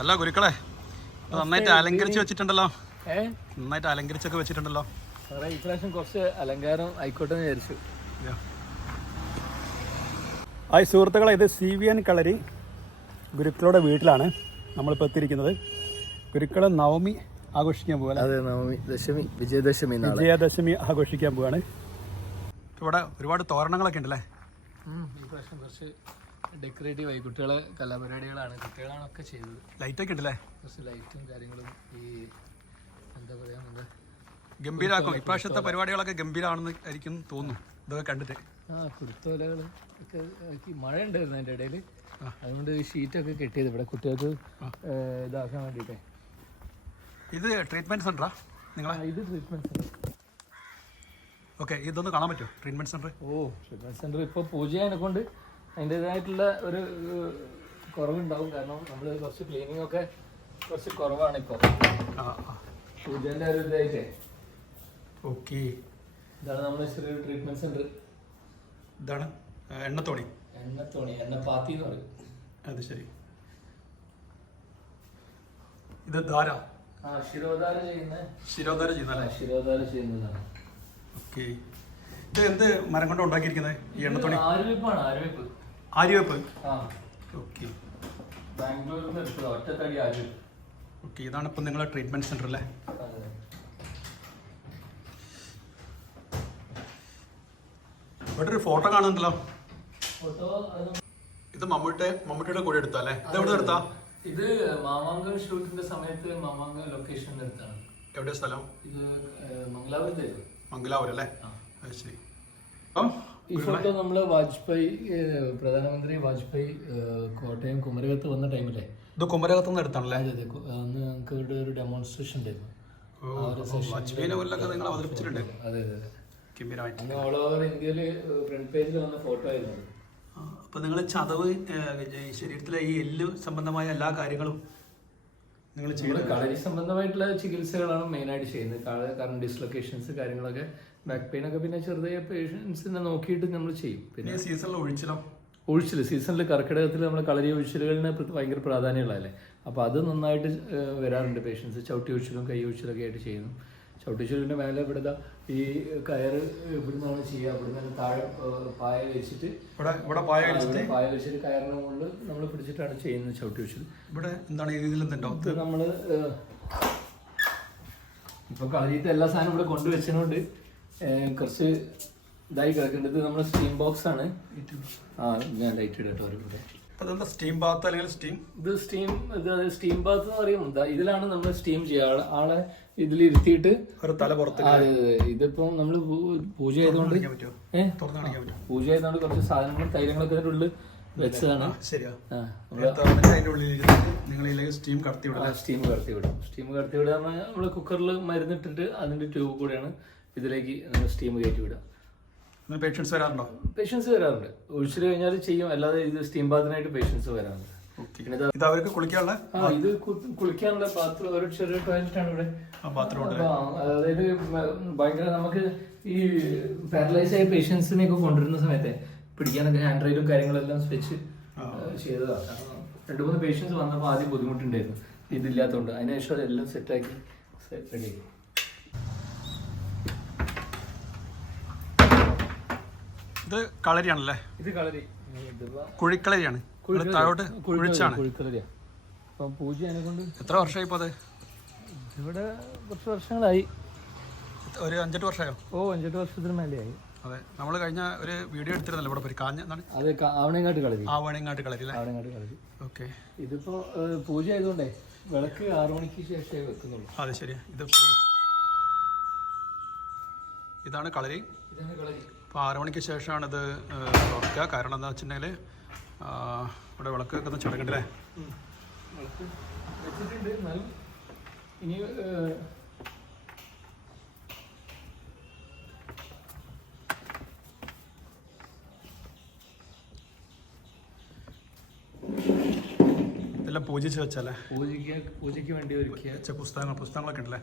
അല്ല ഗുരുക്കളെ നന്നായിട്ട് അലങ്കരിച്ച് വെച്ചിട്ടുണ്ടല്ലോ. നന്നായിട്ട് അലങ്കരിച്ചൊക്കെ വെച്ചിട്ടുണ്ടല്ലോ. ഇപ്രാവശ്യം കുറച്ച് അലങ്കാരം ആയിക്കോട്ടെ എന്ന് വിചാരിച്ചു. ഹായ് സുഹൃത്തുക്കളെ, ഇത് CVN കളരി ഗുരുക്കളുടെ വീട്ടിലാണ് നമ്മളിപ്പോൾ എത്തിയിരിക്കുന്നത്. ഗുരുക്കളെ നവമി ആഘോഷിക്കാൻ പോകാൻ. അതെ, നവമി, ദശമി, വിജയദശമി ആഘോഷിക്കാൻ പോവാണ്. ഇവിടെ ഒരുപാട് തോരണങ്ങളൊക്കെ ഉണ്ടല്ലേ. ഈ പ്രാവശ്യം കുറച്ച് ഡെക്കറേറ്റീവ് ആയി. കുട്ടികളെ കലാപരിപാടികളാണ്, കുട്ടികളാണ് ഒക്കെ ചെയ്തത്. ലൈറ്റൊക്കെ ഉണ്ടല്ലേ, കുറച്ച് ലൈറ്റും കാര്യങ്ങളും. ഈ എന്താ പറയാ, ഗംഭീരാക്കും. ഇപ്രാവശ്യത്തെ പരിപാടികളൊക്കെ ഗംഭീരമാണെന്ന് ആയിരിക്കും തോന്നുന്നു ഇതൊക്കെ കണ്ടിട്ട്. കുരുത്തോലകൾ ഒക്കെ മഴ ഉണ്ടായിരുന്നു അതിൻ്റെ ഇടയിൽ, അതുകൊണ്ട് ഷീറ്റൊക്കെ കെട്ടിയത് ഇവിടെ കുട്ടികൾക്ക് ഇതാക്കാൻ വേണ്ടിയിട്ടേ. ഇത് ട്രീറ്റ്മെൻറ്റ് സെൻ്ററാ നിങ്ങളെ? ഇത് ട്രീറ്റ്മെൻറ്റ് സെൻ്റർ. ഓക്കെ, ഇതൊന്ന് കാണാൻ പറ്റുമോ ട്രീറ്റ്മെൻറ്റ് സെൻ്റർ? ട്രീറ്റ്മെൻറ്റ് സെൻ്റർ ഇപ്പോൾ പൂജയെ കൊണ്ട് അതിൻ്റേതായിട്ടുള്ള ഒരു കുറവുണ്ടാവും. കാരണം നമ്മൾ കുറച്ച് ക്ലീനിങ് ഒക്കെ കുറച്ച് കുറവാണ് ഇപ്പോൾ പൂജേൻ്റെ ഒരു ഇതായിട്ടേ. ഓക്കെ, ഇതാണ് നമ്മുടെ ചെറിയൊരു ട്രീറ്റ്മെൻറ്റ് സെൻ്റർ. ഇതാണ് എണ്ണത്തോണി. എണ്ണപ്പാത്തി എന്ന് പറയും. അത് ശരി. ഇത് ധാര. ശിരോധാര ചെയ്യുന്നതാണ്. ഓക്കെ, ഇത് എന്ത് മരം കൊണ്ട് ഉണ്ടാക്കിയിരിക്കുന്നത് ഈ എണ്ണത്തോണി? ആര്യവേപ്പ്. ഓക്കെ, ബാംഗ്ലൂരിൽ നിന്ന് എടുത്തത്, ഒറ്റത്തടി ആര്യവേപ്പ്. ഓക്കെ, ഇതാണ് ഇപ്പം നിങ്ങളെ ട്രീറ്റ്മെൻറ്റ് സെൻ്റർ അല്ലേ? ഇവിടെ ഒരു ഫോട്ടോ കാണുന്നുണ്ടല്ലോ. ഇത് മമ്മൂട്ടിയുടെ കൂടെ എടുത്താ അല്ലേ? ഇത് എവിടെ എടുത്താ? ഇത് മാമാങ്കം ഷൂട്ടിന്റെ സമയത്ത് മാമാങ്കം ലൊക്കേഷനിൽ എടുത്താണ്. എവിടെയാ സ്ഥലം? ഇത് മംഗലാപുരം അല്ലേ? ശരി. ഈ ഫോട്ടോ നമ്മള് പ്രധാനമന്ത്രി വാജ്പേയി കോട്ടയം കുമരകത്ത് വന്ന ടൈമിലെ. ഇത് കുമരകത്ത് നിന്ന് എടുത്താണല്ലേ? അതെ, അന്ന് ഞങ്ങൾക്ക് ഇവിടെ ഒരു ഡെമോൺസ്ട്രേഷൻ ഉണ്ടായിരുന്നു. അതെ, അന്ന് ഓൾ ഓവർ ഇന്ത്യയില് ഫ്രണ്ട് പേജിൽ വന്ന ഫോട്ടോ ആയിരുന്നു. അപ്പൊ നിങ്ങൾ ചതവ്, ശരീരത്തിലെ ഈ എല്ല് സംബന്ധമായ എല്ലാ കാര്യങ്ങളും നിങ്ങൾ ചെയ്യുന്നത്? കളരി സംബന്ധമായിട്ടുള്ള ചികിത്സകളാണ് മെയിനായിട്ട് ചെയ്യുന്നത്. കാരണം ഡിസ്ലൊക്കേഷൻസ് കാര്യങ്ങളൊക്കെ, ബാക്ക് പെയിൻ ഒക്കെ പിന്നെ ചെറുതായ പേഷ്യൻസിനെ നോക്കിയിട്ട് നമ്മൾ ചെയ്യും. പിന്നെ ഒഴിച്ചിൽ സീസണിൽ കർക്കിടകത്തിൽ നമ്മൾ കളരി ഒഴിച്ചിലുകളിന് ഭയങ്കര പ്രാധാന്യമുള്ളതല്ലേ. അപ്പോൾ അത് നന്നായിട്ട് വരാറുണ്ട് പേഷ്യൻസ്. ചവിട്ടി ഒഴിച്ചിലും കൈ ഒഴിച്ചിലൊക്കെ ആയിട്ട് ചെയ്യുന്നു. ചവിട്ടിച്ചൊഴിലിൻ്റെ മേലെ ഇവിടുത്തെ ഈ കയറ് ഇവിടുന്നാണ് ചെയ്യുക. ഇവിടുന്ന് താഴെ പായ വെച്ചിട്ട് കയറിനെ കൊണ്ട് നമ്മൾ പിടിച്ചിട്ടാണ് ചെയ്യുന്നത് ചവിട്ടി വെച്ചത്. ഇവിടെ എന്താണ് നമ്മൾ ഇപ്പൊ കളരിയിട്ട് എല്ലാ സാധനവും ഇവിടെ കൊണ്ടുവച്ചതുകൊണ്ട് കുറച്ച് ഇതായി കിടക്കേണ്ടത്. നമ്മുടെ സ്റ്റീം ബോക്സ് ആണ്. ഞാൻ ലൈറ്റ് ഇടട്ടോ. സ്റ്റീം ബാത്ത് അല്ലെങ്കിൽ സ്റ്റീം ബാത്ത് എന്ന് പറയും. ഇതിലാണ് നമ്മൾ സ്റ്റീം ചെയ്യുക. ആളെ ഇതിലിരുത്തിയിട്ട് ഇതിപ്പോ നമ്മള് പൂജ ആയതുകൊണ്ട് കുറച്ച് സാധനങ്ങളും തൈലങ്ങളൊക്കെ അതിൻ്റെ ഉള്ളിൽ വെച്ചതാണ്. സ്റ്റീം കടത്തി വിടുക. നമ്മള് കുക്കറിൽ മരുന്നിട്ടിട്ട് അതിന്റെ ട്യൂബ് കൂടെയാണ് ഇതിലേക്ക് സ്റ്റീം കയറ്റി വിടുക. പേഷ്യൻസ് വരാറുണ്ട്. ഒഴിച്ചിൽ കഴിഞ്ഞാൽ ചെയ്യും, അല്ലാതെ ഇത് സ്റ്റീം ബാത്തിനായിട്ട് പേഷ്യൻസ് വരാറുണ്ട്. ഇത് കുളിക്കാനുള്ള ബാത്റൂം, ഒരു ചെറിയ ടോയ്ലറ്റ് ആണ് ഇവിടെ. അതായത് ഭയങ്കര നമുക്ക് ഈ പാരലൈസ് ആയ പേഷ്യൻസിനെയൊക്കെ കൊണ്ടുവരുന്ന സമയത്തെ പിടിക്കാനൊക്കെ ഹാൻഡ് റൈലും കാര്യങ്ങളെല്ലാം വെച്ച് ചെയ്തതാണ്. 2-3 പേഷ്യൻസ് വന്നപ്പോൾ ആദ്യം ബുദ്ധിമുട്ടുണ്ടായിരുന്നു ഇതില്ലാത്തതുകൊണ്ട്. അതിനുശേഷം അതെല്ലാം സെറ്റാക്കി റെഡിയാക്കി. ഇത് കളരിയാണല്ലേ? ഇത് കളരി, കുഴിക്കളരിയാണ്. കുഴിക്കളരിയാണ്. അപ്പം പൂജ അതിനെ കൊണ്ട്. എത്ര വർഷമായി ഇപ്പോൾ അത്? ഇവിടെ കുറച്ച് വർഷങ്ങളായി. ഒരു 5-8 വർഷമായോ? 5-8 വർഷത്തിന് മേലെയായി. അതെ, നമ്മൾ കഴിഞ്ഞ ഒരു വീഡിയോ എടുത്തിരുന്നല്ലോ ഇവിടെ ഒരു കാഞ്ഞ. അതെ, ആവണേങ്ങാട്ട് കളരി. കളരി. ഓക്കെ, ഇതിപ്പോ പൂജ ആയതുകൊണ്ടേ വിളക്ക് 6 മണിക്ക് ശേഷമേ വെക്കുന്നുള്ളൂ. അതെ, ശരി. ഇതാണ് കളരി. അപ്പോൾ 6 മണിക്ക് ശേഷമാണ് ഇത് തുറക്കുക. കാരണം എന്താ വെച്ചിട്ടുണ്ടെങ്കിൽ ഇവിടെ വിളക്ക് വെക്കുന്ന ചടങ്ങുണ്ടല്ലേ? വിളക്ക് വെച്ചിട്ടുണ്ട്. എന്നാലും ഇനി ഇതെല്ലാം പൂജിച്ച് വെച്ചല്ലേ? പൂജയ്ക്ക് വേണ്ടി ഒരുക്കിയ പുസ്തകങ്ങളൊക്കെ ഉണ്ടല്ലേ?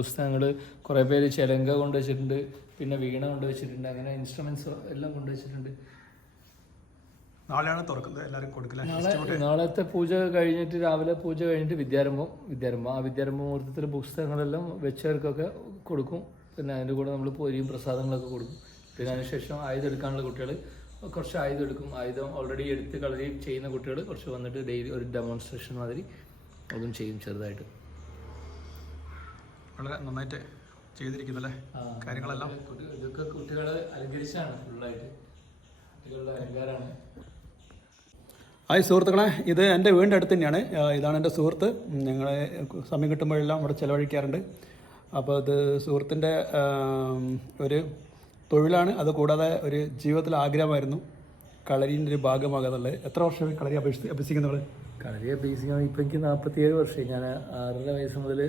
പുസ്തകങ്ങള് കുറെ പേര് ചെലങ്ക കൊണ്ടുവച്ചിട്ടുണ്ട്, പിന്നെ വീണ കൊണ്ടുവച്ചിട്ടുണ്ട്, അങ്ങനെ ഇൻസ്ട്രുമെന്റ്സ് എല്ലാം കൊണ്ടുവച്ചിട്ടുണ്ട്. നാളെയാണ് തുറക്കുന്നത്, എല്ലാവരും കൊടുക്കില്ല. നാളത്തെ പൂജ കഴിഞ്ഞിട്ട് രാവിലെ പൂജ കഴിഞ്ഞിട്ട് വിദ്യാരംഭം ആ വിദ്യാരംഭ മുഹൂർത്തത്തിൽ പുസ്തകങ്ങളെല്ലാം വെച്ചവർക്കൊക്കെ കൊടുക്കും. പിന്നെ അതിൻ്റെ കൂടെ നമ്മൾ പൊരിയും പ്രസാദങ്ങളൊക്കെ കൊടുക്കും. പിന്നെ അതിനുശേഷം ആയുധം എടുക്കാനുള്ള കുട്ടികൾ കുറച്ച് ആയുധം എടുക്കും. ആയുധം ഓൾറെഡി എടുത്ത് കളരി ചെയ്യുന്ന കുട്ടികൾ കുറച്ച് വന്നിട്ട് ഡെയിലി ഒരു ഡെമോൺസ്ട്രേഷൻ മാതിരി അതും ചെയ്യും ചെറുതായിട്ട്. വളരെ നന്നായിട്ട് ചെയ്തിരിക്കുന്നല്ലേ കാര്യങ്ങളെല്ലാം. ഇതൊക്കെ കുട്ടികളെ അലങ്കരിച്ചാണ് ഫുള്ളായിട്ട്, കുട്ടികളുടെ അലങ്കാരമാണ്. ഹായ് സുഹൃത്തുക്കളെ, ഇത് എൻ്റെ വീടിൻ്റെ അടുത്ത് തന്നെയാണ്. ഇതാണ് എൻ്റെ സുഹൃത്ത്. ഞങ്ങൾ സമയം കിട്ടുമ്പോഴെല്ലാം ഇവിടെ ചിലവഴിക്കാറുണ്ട്. അപ്പോൾ ഇത് സുഹൃത്തിൻ്റെ ഒരു തൊഴിലാണ്. അതുകൂടാതെ ഒരു ജീവിതത്തിൽ ആഗ്രഹമായിരുന്നു കളരീൻ്റെ ഒരു ഭാഗമാകാന്നുള്ളത്. എത്ര വർഷമായി കളരി അഭ്യസിക്കുന്നവർ? കളരി അഭ്യസിക്കാൻ ഇപ്പം എനിക്ക് 47 വർഷമായി. ഞാൻ 6 വയസ്സ് മുതൽ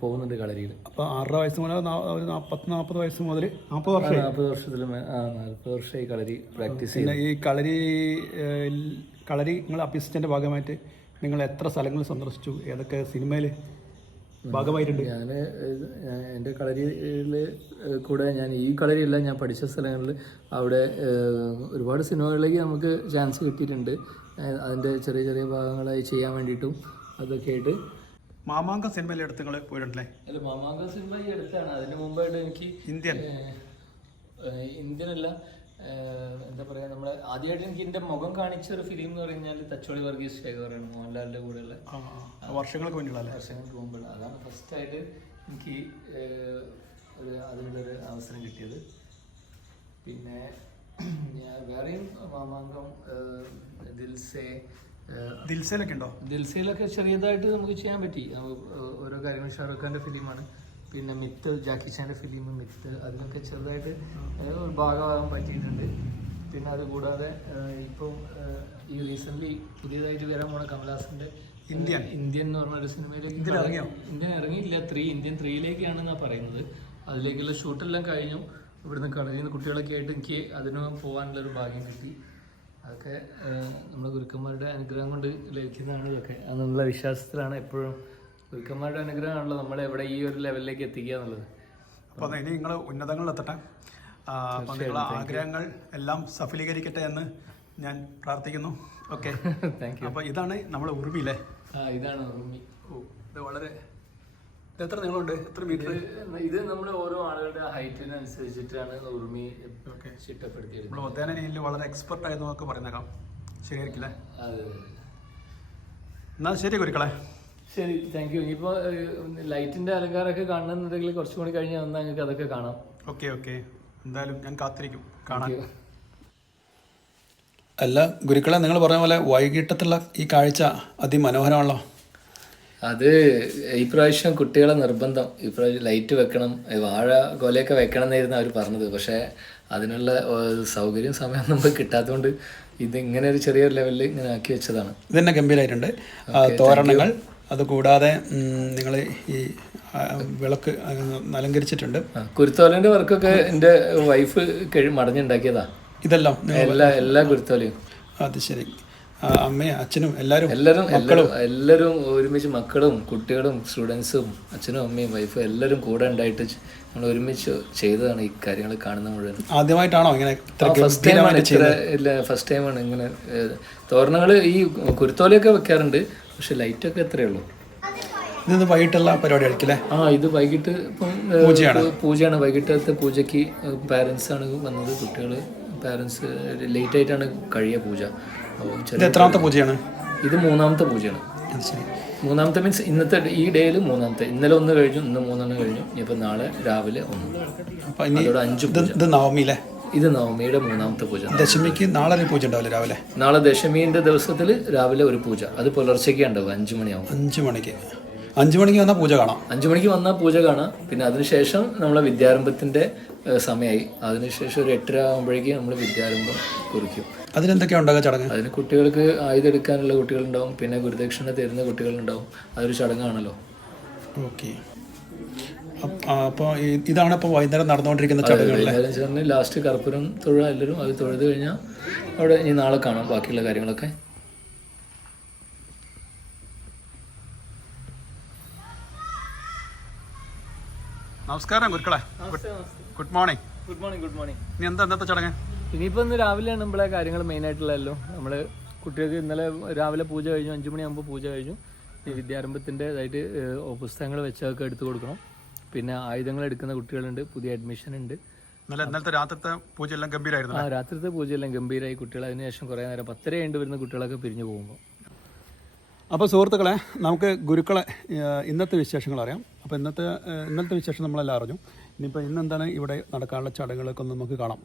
പോകുന്നുണ്ട് കളരിയിൽ. അപ്പോൾ 6 വയസ്സ് മുതൽ ഒരു 40 വയസ്സ് മുതൽ 40 വർഷമായി. 40 വർഷമായി കളരി പ്രാക്ടീസ് ചെയ്യുന്നത്. ഈ കളരി നിങ്ങൾ അഭ്യസിച്ചതിൻ്റെ ഭാഗമായിട്ട് നിങ്ങൾ എത്ര സ്ഥലങ്ങൾ സന്ദർശിച്ചു? ഏതൊക്കെ സിനിമയിൽ ഭാഗമായിട്ടുണ്ട്? ഞാൻ എൻ്റെ കളരിയിൽ കൂടെ ഞാൻ ഈ കളരിയല്ല, ഞാൻ പഠിച്ച സ്ഥലങ്ങളിൽ അവിടെ ഒരുപാട് സിനിമകളിലേക്ക് നമുക്ക് ചാൻസ് കിട്ടിയിട്ടുണ്ട്. അതിൻ്റെ ചെറിയ ചെറിയ ഭാഗങ്ങളായി ചെയ്യാൻ വേണ്ടിയിട്ടും അതൊക്കെ ആയിട്ട്. മാമാങ്കം സിനിമയിൽ എടുത്ത് നിങ്ങൾ പോയിട്ടുണ്ടല്ലേ? അല്ല, മാമാങ്കം സിനിമ ഈ അടുത്താണ്. അതിന് മുമ്പായിട്ട് എനിക്ക് ഇന്ത്യനല്ല, എന്താ പറയുക, നമ്മൾ ആദ്യമായിട്ട് എനിക്ക് എൻ്റെ മുഖം കാണിച്ച ഒരു ഫിലിം എന്ന് പറഞ്ഞാൽ തച്ചോളി വർഗീസ് ശേഖറാണ്, മോഹൻലാലിൻ്റെ കൂടെയുള്ള. വർഷങ്ങൾക്ക് മുമ്പുള്ള അതാണ് ഫസ്റ്റായിട്ട് എനിക്ക് അതിനുള്ളൊരു അവസരം കിട്ടിയത്. പിന്നെ ഞാൻ വേറെയും മാമാങ്കം, ദിൽസയിലൊക്കെ ഉണ്ടോ? ദിൽസയിലൊക്കെ ചെറിയതായിട്ട് നമുക്ക് ചെയ്യാൻ പറ്റി. ഓരോ കാര്യങ്ങൾ ഷാറുഖ് ഖാൻ്റെ ഫിലിമാണ്. പിന്നെ മിത്ത്, ജാക്കി ചാൻ്റെ ഫിലിം മിത്ത്, അതിലൊക്കെ ചെറുതായിട്ട് ഒരു ഭാഗമാകാൻ പറ്റിയിട്ടുണ്ട്. പിന്നെ അതുകൂടാതെ ഇപ്പം ഈ റീസെൻ്റ്ലി പുതിയതായിട്ട് വരാൻ പോണ കമൽഹാസൻ്റെ ഇന്ത്യൻ എന്ന് പറഞ്ഞൊരു സിനിമയിലേക്ക് ഇന്ത്യൻ ഇറങ്ങിയില്ല, ഇന്ത്യൻ 3ലേക്കാണെന്നാണ് പറയുന്നത്. അതിലേക്കുള്ള ഷൂട്ടെല്ലാം കഴിഞ്ഞു. ഇവിടുന്ന് കളരിയിൽ നിന്ന് കുട്ടികളൊക്കെ ആയിട്ട് എനിക്ക് അതിന് പോകാനുള്ളൊരു ഭാഗ്യം കിട്ടി. അതൊക്കെ നമ്മുടെ ഗുരുക്കന്മാരുടെ അനുഗ്രഹം കൊണ്ട് ലഭിക്കുന്നതാണ്. ഇതൊക്കെ എന്നുള്ള വിശ്വാസത്തിലാണ് എപ്പോഴും. ഗുരുക്കന്മാരുടെ അനുഗ്രഹമാണല്ലോ നമ്മളെ എവിടെ ഈ ഒരു ലെവലിലേക്ക് എത്തിക്കുക എന്നുള്ളത്. അപ്പോൾ ഇനി നിങ്ങൾ ഉന്നതങ്ങളിലെത്തട്ടെ. അപ്പോൾ നിങ്ങളുടെ ആഗ്രഹങ്ങൾ എല്ലാം സഫലീകരിക്കട്ടെ എന്ന് ഞാൻ പ്രാർത്ഥിക്കുന്നു. Okay, thank you. അപ്പോൾ ഇതാണ് നമ്മുടെ ഉറുമിയിലെ. ഇതാണ് ഉറുമി. ഇത് വളരെ എത്ര നീളമുണ്ട്? എത്ര മീറ്റർ? ഇത് നമ്മൾ ഓരോ ആളുകളുടെ ഹൈറ്റിനനുസരിച്ചിട്ടാണ് ഉറുമി ചിട്ടപ്പെടുത്തിയത്. നമ്മൾ ഒത്തേനയിൽ വളരെ എക്സ്പെർട്ട് ആയതെന്നൊക്കെ പറയുന്നേക്കാം. ശരിയായിരിക്കില്ലേ? അതെ. എന്നാൽ ശരി ഗുരുക്കളെ. ശരി, താങ്ക് യു. ഇനിയിപ്പോൾ ലൈറ്റിൻ്റെ അലങ്കാരമൊക്കെ കാണണമെന്നുണ്ടെങ്കിൽ കുറച്ചും കൂടി കഴിഞ്ഞ് വന്നാൽ നിങ്ങൾക്ക് അതൊക്കെ കാണാം. ഓക്കെ, എന്തായാലും ഞാൻ കാത്തിരിക്കും കാണാൻ. അല്ല ഗുരുക്കളെ, നിങ്ങൾ പറഞ്ഞ പോലെ വൈകിട്ടത്തുള്ള ഈ കാഴ്ച അതിമനോഹരമാണല്ലോ. അത് ഈ പ്രാവശ്യം കുട്ടികളെ നിർബന്ധം, ഈ പ്രാവശ്യം ലൈറ്റ് വെക്കണം, വാഴ കൊലയൊക്കെ വെക്കണം എന്നായിരുന്നു അവർ പറഞ്ഞത്. പക്ഷേ അതിനുള്ള സൗകര്യം സമയം നമുക്ക് കിട്ടാത്തതുകൊണ്ട് ഇത് ഇങ്ങനെ ഒരു ചെറിയൊരു ലെവലിൽ ഇങ്ങനെ ആക്കി വെച്ചതാണ്. ഇത് തന്നെ ഗംഭീരമായിട്ടുണ്ട്. തോരണങ്ങൾ, അതുകൂടാതെ നിങ്ങൾ ഈ വിളക്ക് അലങ്കരിച്ചിട്ടുണ്ട്. കുരുത്തോലൻ്റെ വർക്കൊക്കെ എൻ്റെ വൈഫ് മടഞ്ഞുണ്ടാക്കിയതാ. ഇതെല്ലാം എല്ലാ കുരുത്തോലയും. അത് ശരി. അമ്മയും അച്ഛനും എല്ലാവരും ഒരുമിച്ച്, മക്കളും കുട്ടികളും സ്റ്റുഡൻസും അച്ഛനും അമ്മയും വൈഫും എല്ലാവരും കൂടെ ഉണ്ടായിട്ട് നമ്മൾ ഒരുമിച്ച് ചെയ്തതാണ് ഈ കാര്യങ്ങൾ കാണുന്ന മുഴുവൻ. ആദ്യമായിട്ടാണോ ഇങ്ങനെ? ഫസ്റ്റ് ടൈമാണ് ഇങ്ങനെ. തോരണങ്ങൾ ഈ കുരുത്തോലയൊക്കെ വെക്കാറുണ്ട്, പക്ഷെ ലൈറ്റൊക്കെ എത്രയേ ഉള്ളൂ. ഇത് വൈകിട്ടുള്ള പരിപാടി ആയിരിക്കില്ലേ? ഇത് വൈകിട്ട് ഇപ്പം പൂജയാണ്. വൈകിട്ടത്തെ പൂജയ്ക്ക് പാരൻസ് ആണ് വന്നത്. കുട്ടികൾ പാരൻസ് ലേറ്റ് ആയിട്ടാണ് കഴിയുക പൂജ. എത്രാമത്തെ പൂജയാണ് ഇത്? 3ാമത്തെ പൂജയാണ്. 3ാമത്തെ മീൻസ് ഇന്നത്തെ ഈ ഡേയിൽ 3ാമത്തെ. ഇന്നലെ 1 കഴിഞ്ഞു, ഇന്ന് 3 കഴിഞ്ഞു. ഇനിയിപ്പോൾ നാളെ രാവിലെ 1. അതോടെ 5. ഇത് നവമിയിലെ? ഇത് നവമിയുടെ 3ാമത്തെ പൂജ. ദശമിക്ക് നാളെ ഒരു പൂജ ഉണ്ടാവില്ല രാവിലെ? നാളെ ദശമീൻ്റെ ദിവസത്തിൽ രാവിലെ ഒരു പൂജ. അത് പുലർച്ചയ്ക്ക് ഉണ്ടാവും, 5 മണിയാവും. 5 മണിക്ക് 5 മണിക്ക് വന്നാൽ പൂജ കാണാം. 5 മണിക്ക് വന്നാൽ പൂജ കാണാം. പിന്നെ അതിനുശേഷം നമ്മളെ വിദ്യാരംഭത്തിൻ്റെ സമയമായി. അതിനുശേഷം ഒരു 8:30 ആകുമ്പോഴേക്ക് നമ്മൾ വിദ്യാരംഭം കുറിക്കും. അതിനെന്തൊക്കെയാണ് ഉണ്ടാകുക ചടങ്ങ്? അതിന് കുട്ടികൾക്ക് ആയുധം എടുക്കാനുള്ള കുട്ടികളുണ്ടാവും, പിന്നെ ഗുരുദക്ഷിണ തരുന്ന കുട്ടികളുണ്ടാവും. അതൊരു ചടങ്ങാണല്ലോ. ഓക്കെ. അപ്പോൾ ഇതാണ് ഇപ്പോൾ വൈകുന്നേരം നടന്നുകൊണ്ടിരിക്കുന്ന ചടങ്ങുകൾ. ലാസ്റ്റ് കർപ്പൂരം തൊഴുക എല്ലാവരും. അത് തൊഴുത് കഴിഞ്ഞാൽ അവിടെ ഇനി നാളെ കാണാം ബാക്കിയുള്ള കാര്യങ്ങളൊക്കെ. നമസ്കാരം ഗുരുക്കളെ. Good morning. Good morning. ഇനി എന്താ ഇന്നത്തെ ചടങ്ങ്? ഇനിയിപ്പോൾ ഇന്ന് രാവിലെയാണ് നമ്മളെ കാര്യങ്ങൾ മെയിനായിട്ടുള്ളതല്ലോ. നമ്മൾ കുട്ടികൾക്ക് ഇന്നലെ രാവിലെ പൂജ കഴിഞ്ഞു, 5 മണിയാകുമ്പോൾ പൂജ കഴിഞ്ഞു. ഈ വിദ്യാരംഭത്തിൻ്റെതായിട്ട് പുസ്തകങ്ങൾ വെച്ചതൊക്കെ എടുത്തു കൊടുക്കണം. പിന്നെ ആയുധങ്ങൾ എടുക്കുന്ന കുട്ടികളുണ്ട്, പുതിയ അഡ്മിഷൻ ഉണ്ട്. ഇന്നലത്തെ രാത്രിത്തെ പൂജയെല്ലാം ഗംഭീരമായിരുന്നു. രാത്രിത്തെ പൂജയെല്ലാം ഗംഭീരമായി. കുട്ടികൾ അതിനുശേഷം കുറേ നേരം 10:30 വരുന്ന കുട്ടികളൊക്കെ പിരിഞ്ഞു പോകുമ്പോൾ. അപ്പോൾ സുഹൃത്തുക്കളെ, നമുക്ക് ഗുരുക്കളെ ഇന്നത്തെ വിശേഷങ്ങൾ അറിയാം. അപ്പോൾ ഇന്നത്തെ വിശേഷം നമ്മളെല്ലാം അറിഞ്ഞു. ഇനിയിപ്പോൾ ഇന്നെന്താണ് ഇവിടെ നടക്കാനുള്ള ചടങ്ങുകളൊക്കെ ഒന്ന് നമുക്ക് കാണാം.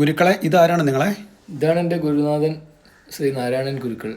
ഗുരുക്കളെ, ഇതാരാണ് നിങ്ങളെ? ഇതാണ് എൻ്റെ ഗുരുനാഥൻ ശ്രീ നാരായണൻ ഗുരുക്കൾ.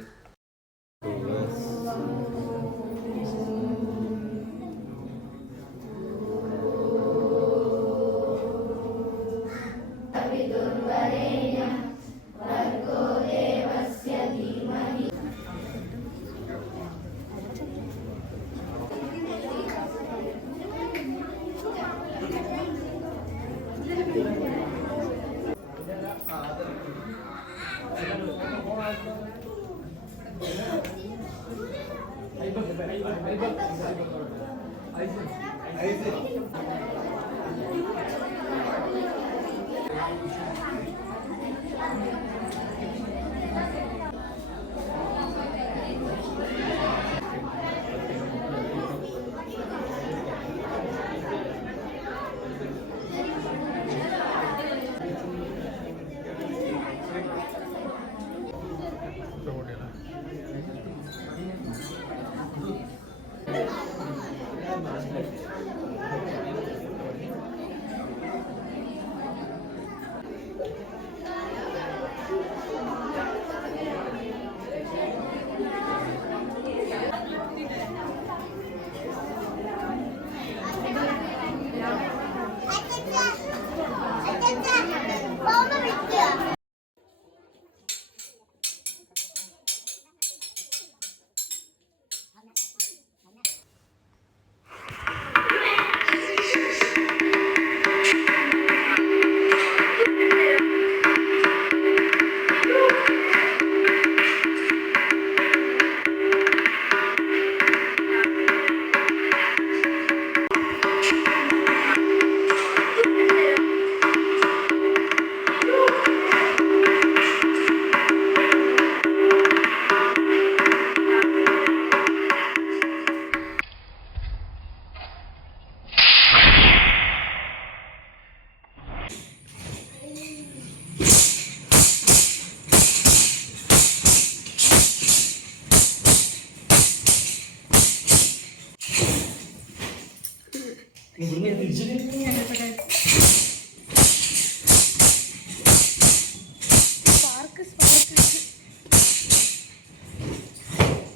ഇവിടുന്ന് തിരിച്ചിട്ട്